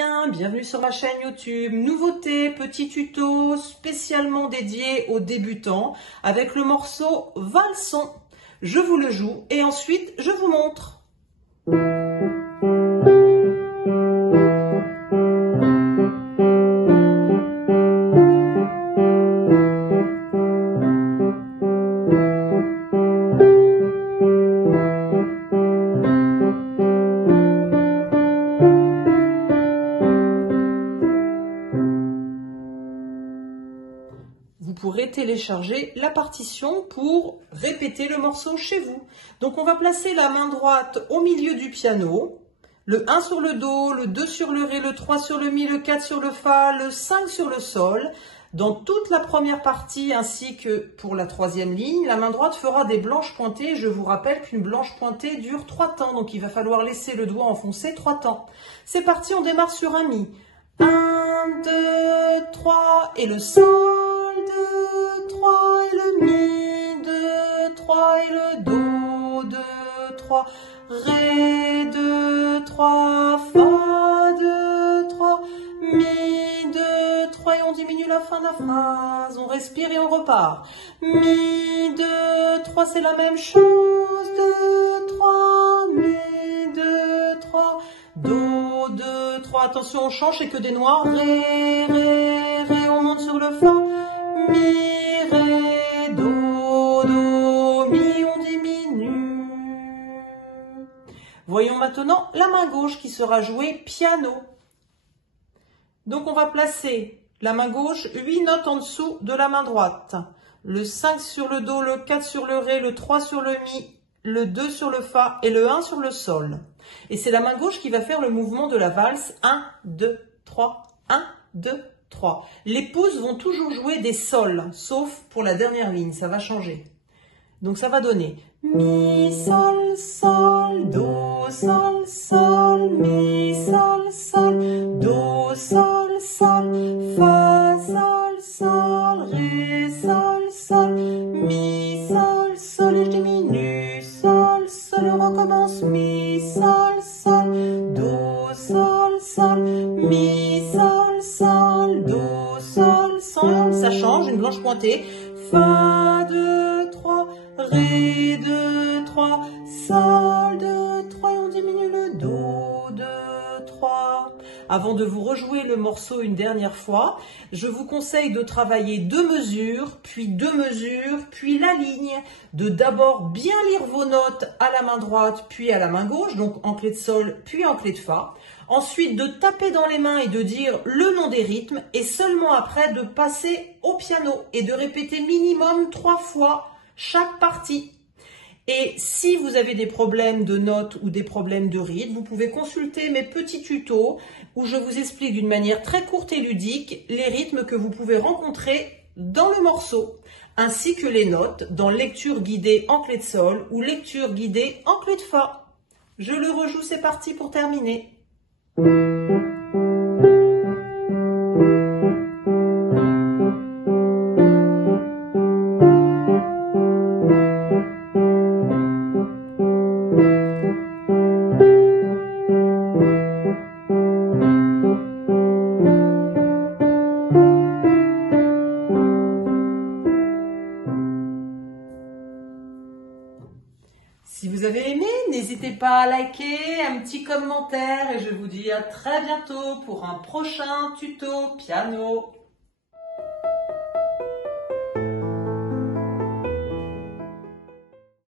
musiciens, bienvenue sur ma chaîne YouTube. Nouveauté, petit tuto spécialement dédié aux débutants avec le morceau Valson. Je vous le joue et ensuite je vous montre. Vous pourrez télécharger la partition pour répéter le morceau chez vous. Donc on va placer la main droite au milieu du piano, le 1 sur le Do, le 2 sur le Ré, le 3 sur le Mi, le 4 sur le Fa, le 5 sur le Sol. Dans toute la première partie ainsi que pour la troisième ligne, la main droite fera des blanches pointées. Je vous rappelle qu'une blanche pointée dure 3 temps, donc il va falloir laisser le doigt enfoncé 3 temps. C'est parti, on démarre sur un Mi. 1, 2, 3 et le Sol, 2, 3 et le Mi, 2, 3 et le Do, 2, 3, Ré, 2, 3, Fa, 2, 3, Mi, 2, 3 et on diminue la fin de la phrase, on respire et on repart. Mi, 2, 3 c'est la même chose, 2, 3, Mi, 2, 3, Do, 2, 3, attention on change, c'est que des noirs, Ré, Ré, Ré, on monte sur le Fa, Mi, Ré, Do, Do, Mi, on diminue. Voyons maintenant la main gauche qui sera jouée piano. Donc on va placer la main gauche 8 notes en dessous de la main droite. Le 5 sur le Do, le 4 sur le Ré, le 3 sur le Mi, le 2 sur le Fa et le 1 sur le Sol. Et c'est la main gauche qui va faire le mouvement de la valse 1, 2, 3, 1, 2, 3. Les pouces vont toujours jouer des sols, sauf pour la dernière ligne, ça va changer. Donc ça va donner Mi, Sol, Sol, Do, Sol, Sol, Mi, Sol, Sol, Do, Sol, Sol, Fa, Sol, Sol, Ré, Sol, Sol, Mi, Sol, Sol, et je diminue, Sol, Sol, on recommence, Mi, Sol, Sol, Do, Sol, Sol, Mi, Sol, Sol, Do, Sol, Sol, ça change, une blanche pointée, Fa, 2, 3, Ré, 2, 3, Sol, 2, 3, et on diminue le Do, 2, 3. Avant de vous rejouer le morceau une dernière fois, je vous conseille de travailler 2 mesures, puis 2 mesures, puis la ligne, de d'abord bien lire vos notes à la main droite, puis à la main gauche, donc en clé de Sol, puis en clé de Fa. Ensuite, de taper dans les mains et de dire le nom des rythmes, et seulement après de passer au piano et de répéter minimum 3 fois chaque partie. Et si vous avez des problèmes de notes ou des problèmes de rythme, vous pouvez consulter mes petits tutos où je vous explique d'une manière très courte et ludique les rythmes que vous pouvez rencontrer dans le morceau, ainsi que les notes dans lecture guidée en clé de Sol ou lecture guidée en clé de Fa. Je le rejoue, c'est parti pour terminer. Si vous avez aimé, n'hésitez pas à liker, un petit commentaire et je vous dis à très bientôt pour un prochain tuto piano.